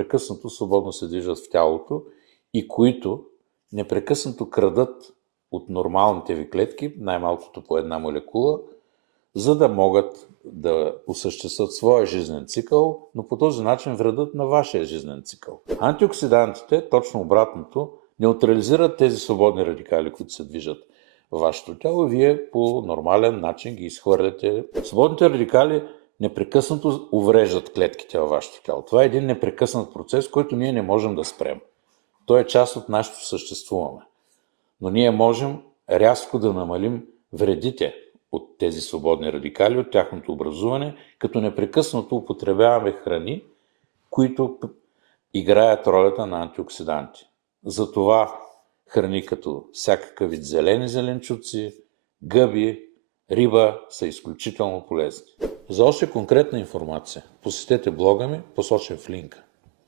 непрекъснато свободно се движат в тялото и които непрекъснато крадат от нормалните ви клетки, най-малкото по една молекула, за да могат да осъществят своя жизнен цикъл, но по този начин вредят на вашия жизнен цикъл. Антиоксидантите, точно обратното, неутрализират тези свободни радикали, които се движат във вашето тяло, и вие по нормален начин ги изхвърляте. Свободните радикали непрекъснато увреждат клетките във вашето тяло. Това е един непрекъснат процес, който ние не можем да спрем. Той е част от нашето съществуване. Но ние можем рязко да намалим вредите от тези свободни радикали, от тяхното образуване, като непрекъснато употребяваме храни, които играят ролята на антиоксиданти. Затова храни като всякакъв вид зелени зеленчуци, гъби, риба са изключително полезни. За още конкретна информация посетете блога ми, посочен в линка.